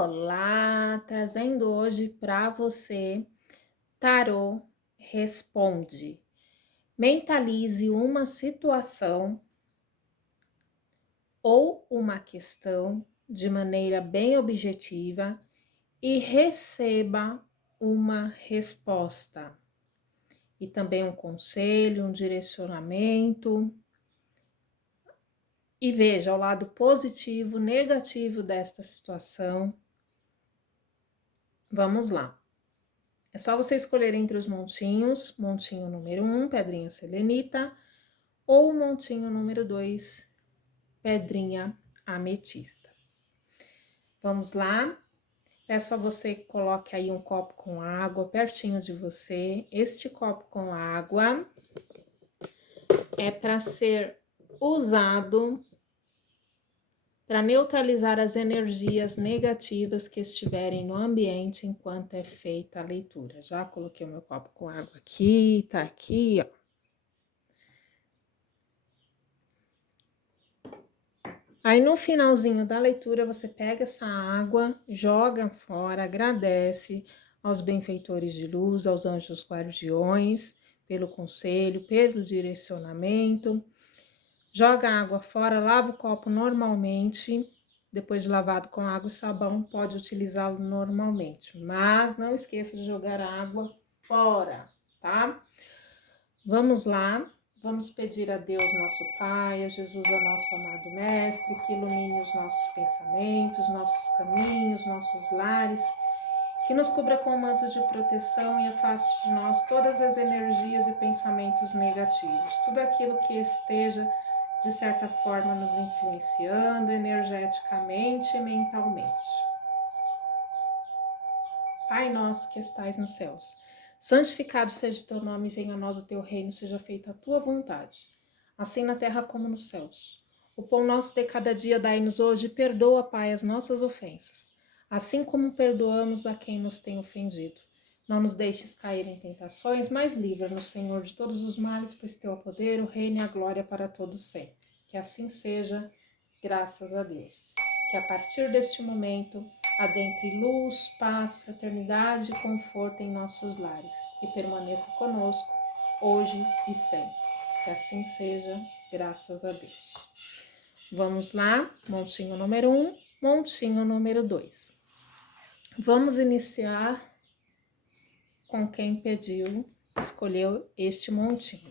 Olá, trazendo hoje para você Tarô Responde. Mentalize uma situação ou uma questão de maneira bem objetiva e receba uma resposta. E também um conselho, um direcionamento. E veja o lado positivo, negativo desta situação. Vamos lá. É só você escolher entre os montinhos, montinho número 1, pedrinha selenita, ou montinho número 2, pedrinha ametista. Vamos lá? Peço a você que coloque aí um copo com água pertinho de você. Este copo com água é para ser usado para neutralizar as energias negativas que estiverem no ambiente enquanto é feita a leitura. Já coloquei o meu copo com água aqui, tá aqui, ó. Aí no finalzinho da leitura você pega essa água, joga fora, agradece aos benfeitores de luz, aos anjos guardiões, pelo conselho, pelo direcionamento. Joga a água fora, lava o copo normalmente. Depois de lavado com água e sabão, pode utilizá-lo normalmente. Mas não esqueça de jogar a água fora, tá? Vamos lá. Vamos pedir a Deus, nosso Pai, a Jesus, a nosso amado Mestre, que ilumine os nossos pensamentos, nossos caminhos, nossos lares, que nos cubra com o manto de proteção e afaste de nós todas as energias e pensamentos negativos, tudo aquilo que esteja, de certa forma, nos influenciando energeticamente e mentalmente. Pai nosso que estais nos céus, santificado seja o teu nome, venha a nós o teu reino, seja feita a tua vontade, assim na terra como nos céus. O pão nosso de cada dia dai-nos hoje, perdoa, Pai, as nossas ofensas, assim como perdoamos a quem nos tem ofendido. Não nos deixes cair em tentações, mas livra-nos, Senhor, de todos os males, pois teu é o poder, o reino e a glória para todos sempre. Que assim seja, graças a Deus. Que a partir deste momento adentre luz, paz, fraternidade e conforto em nossos lares e permaneça conosco hoje e sempre. Que assim seja, graças a Deus. Vamos lá, montinho número 1, montinho número 2. Vamos iniciar com quem escolheu este montinho.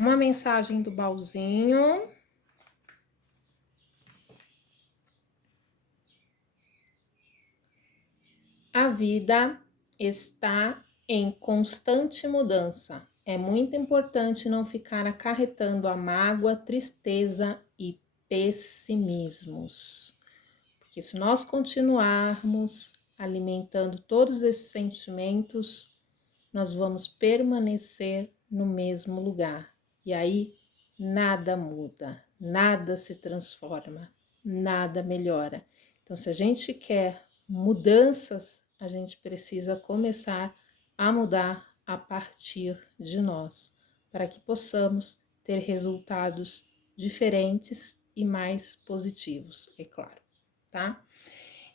Uma mensagem do baúzinho. A vida está em constante mudança. É muito importante não ficar acarretando a mágoa, tristeza e pessimismos. Porque se nós continuarmos alimentando todos esses sentimentos, nós vamos permanecer no mesmo lugar. E aí nada muda, nada se transforma, nada melhora. Então, se a gente quer mudanças, a gente precisa começar a mudar a partir de nós, para que possamos ter resultados diferentes e mais positivos, é claro, tá?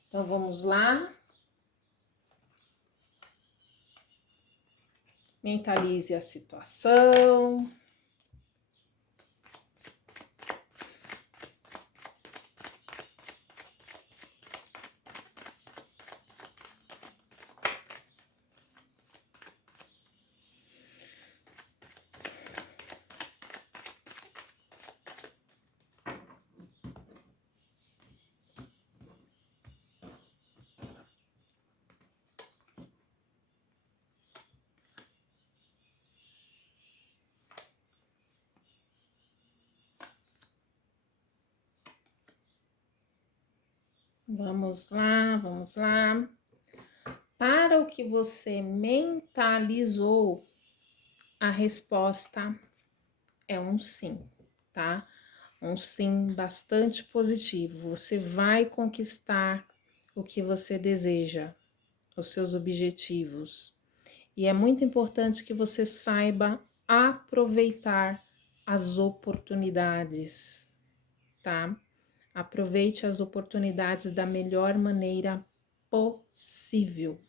Então, vamos lá. Mentalize a situação. Vamos lá, vamos lá. Para o que você mentalizou, a resposta é um sim, tá? Um sim bastante positivo. Você vai conquistar o que você deseja, os seus objetivos. E é muito importante que você saiba aproveitar as oportunidades, tá? Aproveite as oportunidades da melhor maneira possível.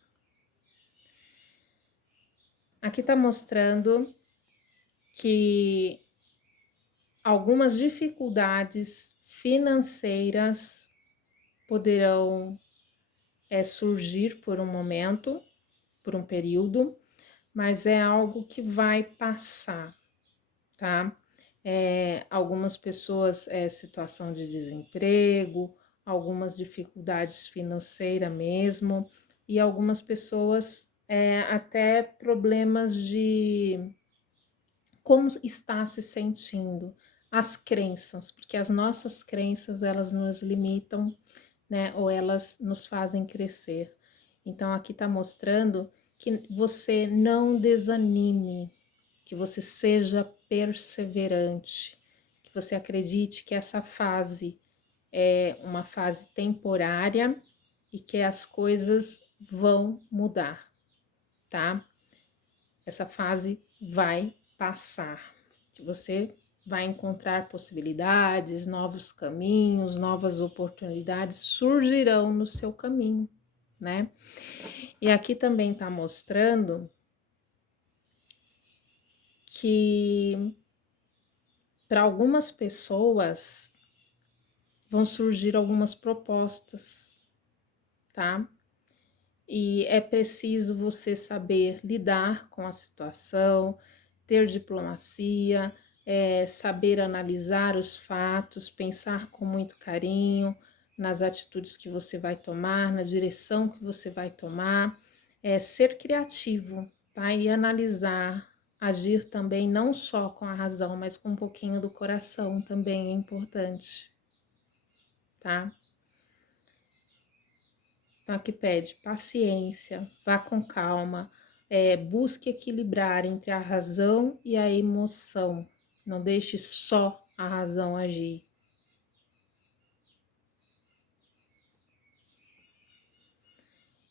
Aqui está mostrando que algumas dificuldades financeiras poderão surgir por um momento, por um período, mas é algo que vai passar, tá? Algumas pessoas, situação de desemprego, algumas dificuldades financeiras mesmo, e algumas pessoas até problemas de como está se sentindo, as crenças, porque as nossas crenças, elas nos limitam, né, ou elas nos fazem crescer. Então, aqui está mostrando que você não desanime, que você seja perseverante, que você acredite que essa fase é uma fase temporária e que as coisas vão mudar, tá? Essa fase vai passar, que você vai encontrar possibilidades, novos caminhos, novas oportunidades surgirão no seu caminho, né? E aqui também tá mostrando que para algumas pessoas vão surgir algumas propostas, tá? E é preciso você saber lidar com a situação, ter diplomacia, saber analisar os fatos, pensar com muito carinho nas atitudes que você vai tomar, na direção que você vai tomar, ser criativo, tá? E analisar, agir também não só com a razão, mas com um pouquinho do coração também é importante, tá? Então, aqui pede paciência, vá com calma, busque equilibrar entre a razão e a emoção. Não deixe só a razão agir.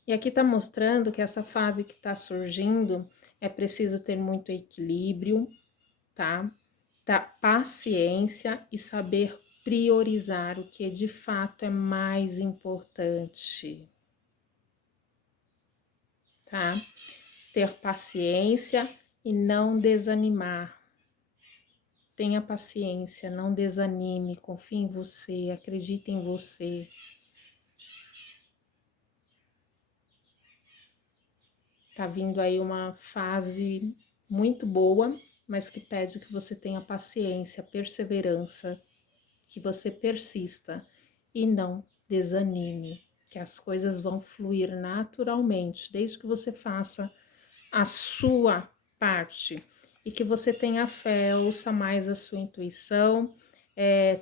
E aqui está mostrando que essa fase que está surgindo é preciso ter muito equilíbrio, tá? Paciência e saber priorizar o que de fato é mais importante, tá? Ter paciência e não desanimar. Tenha paciência, não desanime, confie em você, acredite em você. Tá vindo aí uma fase muito boa, mas que pede que você tenha paciência, perseverança, que você persista e não desanime, que as coisas vão fluir naturalmente, desde que você faça a sua parte e que você tenha fé, ouça mais a sua intuição,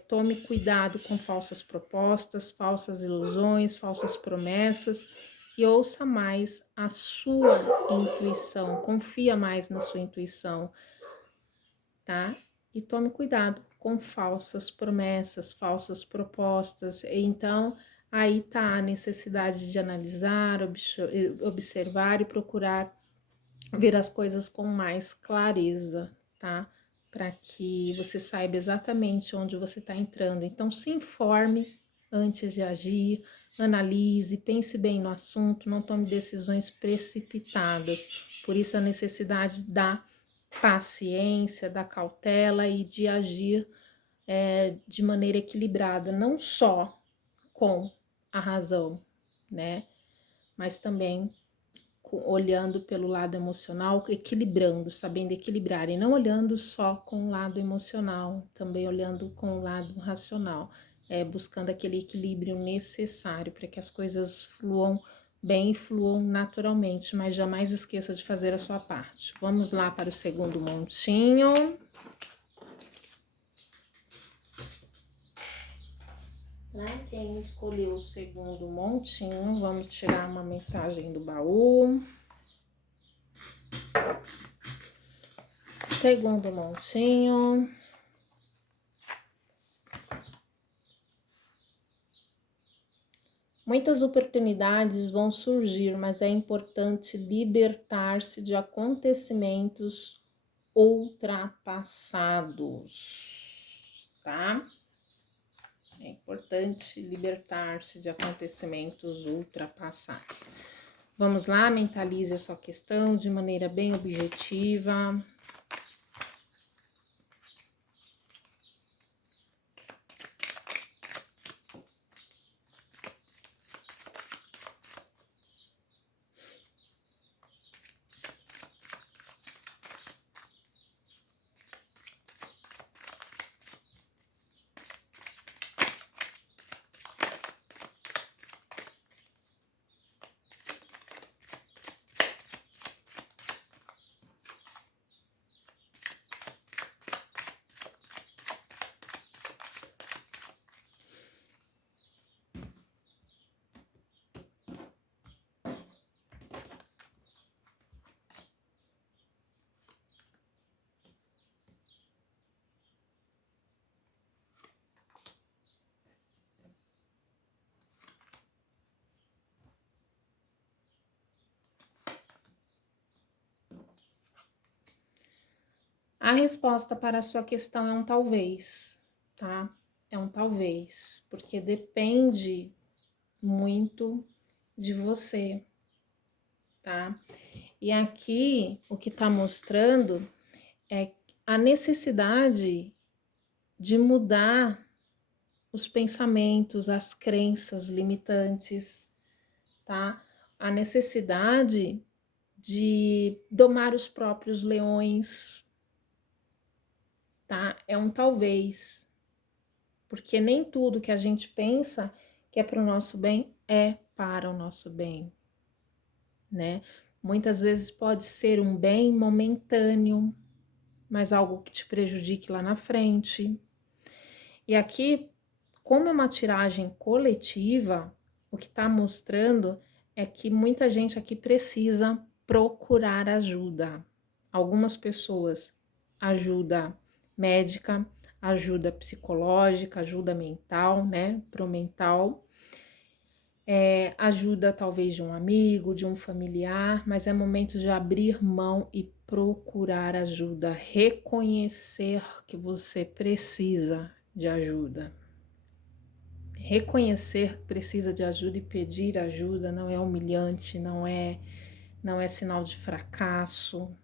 tome cuidado com falsas propostas, falsas ilusões, falsas promessas e ouça mais a sua intuição, confia mais na sua intuição, tá? E tome cuidado com falsas promessas, falsas propostas. Então, aí tá a necessidade de analisar, observar e procurar ver as coisas com mais clareza, tá? Para que você saiba exatamente onde você está entrando. Então, se informe antes de agir, analise, pense bem no assunto, não tome decisões precipitadas. Por isso, a necessidade da paciência, da cautela e de agir de maneira equilibrada, não só com a razão, né? Mas também olhando pelo lado emocional, equilibrando, sabendo equilibrar, e não olhando só com o lado emocional, também olhando com o lado racional, buscando aquele equilíbrio necessário para que as coisas fluam bem e fluam naturalmente, mas jamais esqueça de fazer a sua parte. Vamos lá para o segundo montinho. Quem escolheu o segundo montinho, vamos tirar uma mensagem do baú. Segundo montinho. Muitas oportunidades vão surgir, mas é importante libertar-se de acontecimentos ultrapassados, tá? É importante libertar-se de acontecimentos ultrapassados. Vamos lá, mentalize a sua questão de maneira bem objetiva. A resposta para a sua questão é um talvez, tá? É um talvez, porque depende muito de você, tá? E aqui o que tá mostrando é a necessidade de mudar os pensamentos, as crenças limitantes, tá? A necessidade de domar os próprios leões, tá? É um talvez, porque nem tudo que a gente pensa que é para o nosso bem é para o nosso bem, né? Muitas vezes pode ser um bem momentâneo, mas algo que te prejudique lá na frente. E aqui, como é uma tiragem coletiva, o que está mostrando é que muita gente aqui precisa procurar ajuda. Algumas pessoas, ajuda médica, ajuda psicológica, ajuda mental, né? Pro mental. Ajuda talvez de um amigo, de um familiar, mas é momento de abrir mão e procurar ajuda, reconhecer que você precisa de ajuda. Reconhecer que precisa de ajuda e pedir ajuda não é humilhante, não é sinal de fracasso.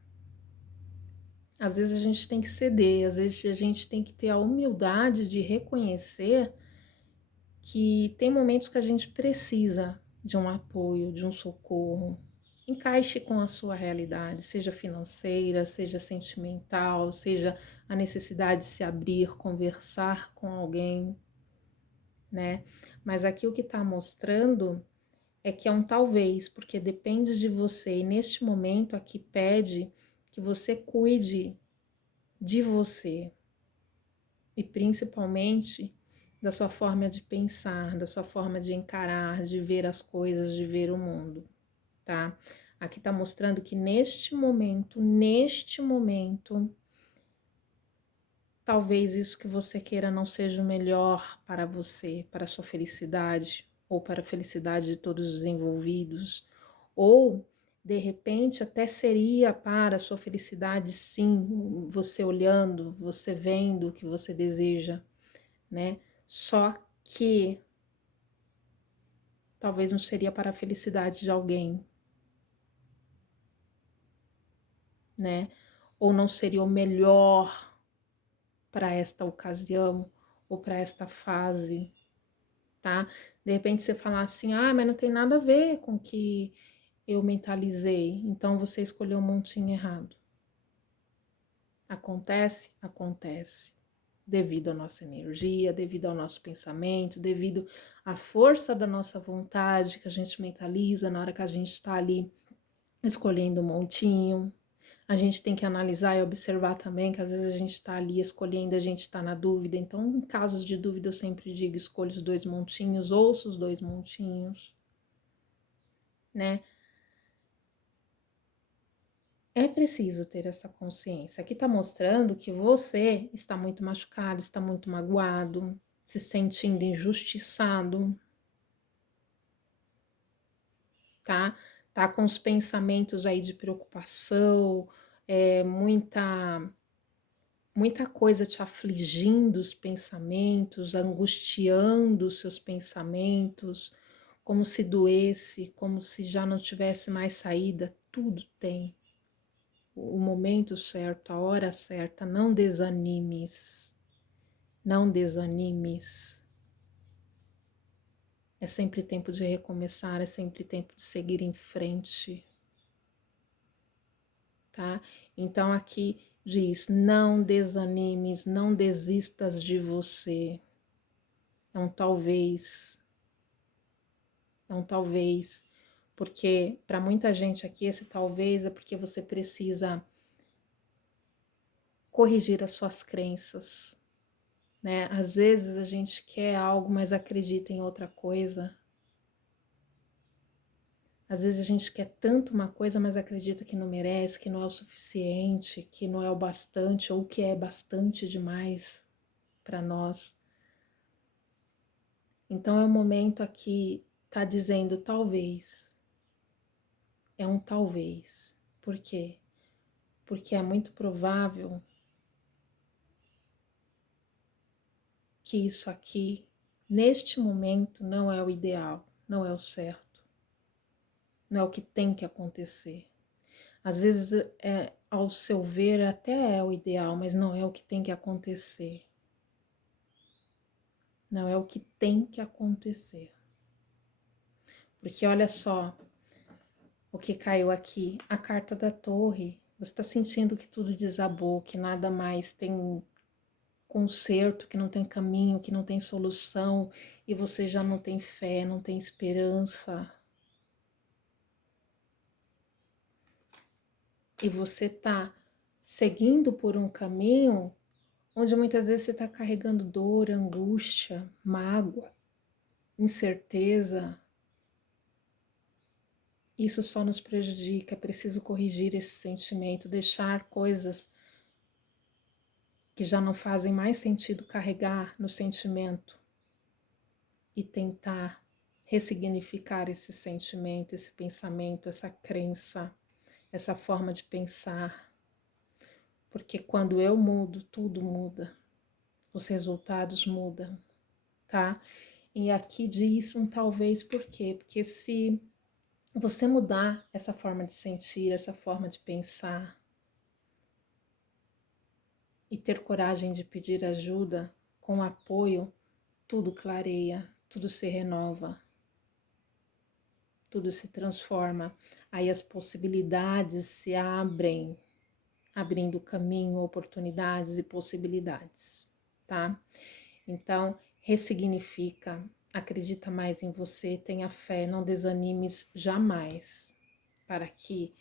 Às vezes a gente tem que ceder, às vezes a gente tem que ter a humildade de reconhecer que tem momentos que a gente precisa de um apoio, de um socorro. Encaixe com a sua realidade, seja financeira, seja sentimental, seja a necessidade de se abrir, conversar com alguém, né? Mas aqui o que está mostrando é que é um talvez, porque depende de você, e neste momento aqui pede que você cuide de você, e principalmente da sua forma de pensar, da sua forma de encarar, de ver as coisas, de ver o mundo, tá? Aqui tá mostrando que neste momento, talvez isso que você queira não seja o melhor para você, para a sua felicidade, ou para a felicidade de todos os envolvidos, ou de repente até seria para a sua felicidade, sim, você olhando, você vendo o que você deseja, né? Só que talvez não seria para a felicidade de alguém, né? Ou não seria o melhor para esta ocasião ou para esta fase, tá? De repente você falar assim, ah, mas não tem nada a ver com o que eu mentalizei, então você escolheu um montinho errado. Acontece? Acontece. Devido à nossa energia, devido ao nosso pensamento, devido à força da nossa vontade que a gente mentaliza na hora que a gente está ali escolhendo um montinho. A gente tem que analisar e observar também que às vezes a gente está ali escolhendo, a gente está na dúvida. Então, em casos de dúvida, eu sempre digo: escolha os dois montinhos, ouça os dois montinhos, né? É preciso ter essa consciência. Aqui está mostrando que você está muito machucado, está muito magoado, se sentindo injustiçado, tá? Tá com os pensamentos aí de preocupação, muita muita coisa te afligindo os pensamentos, angustiando os seus pensamentos, como se doesse, como se já não tivesse mais saída, tudo tem o momento certo, a hora certa. Não desanimes, não desanimes. É sempre tempo de recomeçar, é sempre tempo de seguir em frente, tá? Então aqui diz: não desanimes, não desistas de você. É um talvez, porque para muita gente aqui esse talvez é porque você precisa corrigir as suas crenças, né? Às vezes a gente quer algo, mas acredita em outra coisa. Às vezes a gente quer tanto uma coisa, mas acredita que não merece, que não é o suficiente, que não é o bastante, ou que é bastante demais para nós. Então é um momento aqui, tá dizendo talvez. É um talvez. Por quê? Porque é muito provável que isso aqui, neste momento, não é o ideal, não é o certo, não é o que tem que acontecer. Às vezes, ao seu ver, até é o ideal, mas não é o que tem que acontecer. Não é o que tem que acontecer. Porque olha só o que caiu aqui, a carta da torre. Você está sentindo que tudo desabou, que nada mais tem conserto, que não tem caminho, que não tem solução, e você já não tem fé, não tem esperança. E você está seguindo por um caminho onde muitas vezes você está carregando dor, angústia, mágoa, incerteza. Isso só nos prejudica, é preciso corrigir esse sentimento, deixar coisas que já não fazem mais sentido carregar no sentimento e tentar ressignificar esse sentimento, esse pensamento, essa crença, essa forma de pensar. Porque quando eu mudo, tudo muda, os resultados mudam, tá? E aqui diz um talvez por quê? Porque se você mudar essa forma de sentir, essa forma de pensar e ter coragem de pedir ajuda, com apoio, tudo clareia, tudo se renova, tudo se transforma. Aí as possibilidades se abrem, abrindo caminho, oportunidades e possibilidades, tá? Então, ressignifica, acredita mais em você, tenha fé, não desanimes jamais, para que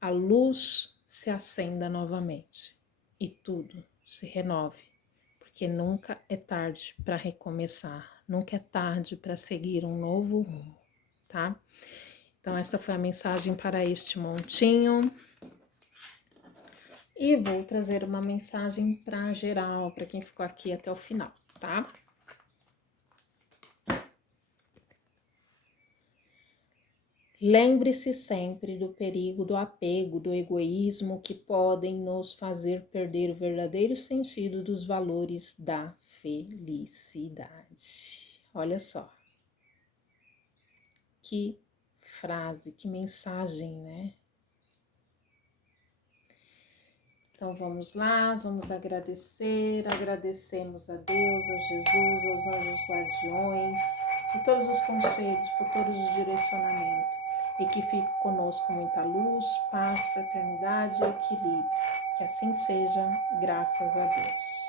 a luz se acenda novamente e tudo se renove, porque nunca é tarde para recomeçar, nunca é tarde para seguir um novo rumo, tá? Então, esta foi a mensagem para este montinho. E vou trazer uma mensagem para geral, para quem ficou aqui até o final, tá? Lembre-se sempre do perigo do apego, do egoísmo que podem nos fazer perder o verdadeiro sentido dos valores da felicidade. Olha só. Que frase, que mensagem, né? Então vamos lá, vamos agradecer, agradecemos a Deus, a Jesus, aos anjos guardiões, por todos os conselhos, por todos os direcionamentos, e que fique conosco muita luz, paz, fraternidade e equilíbrio. Que assim seja, graças a Deus.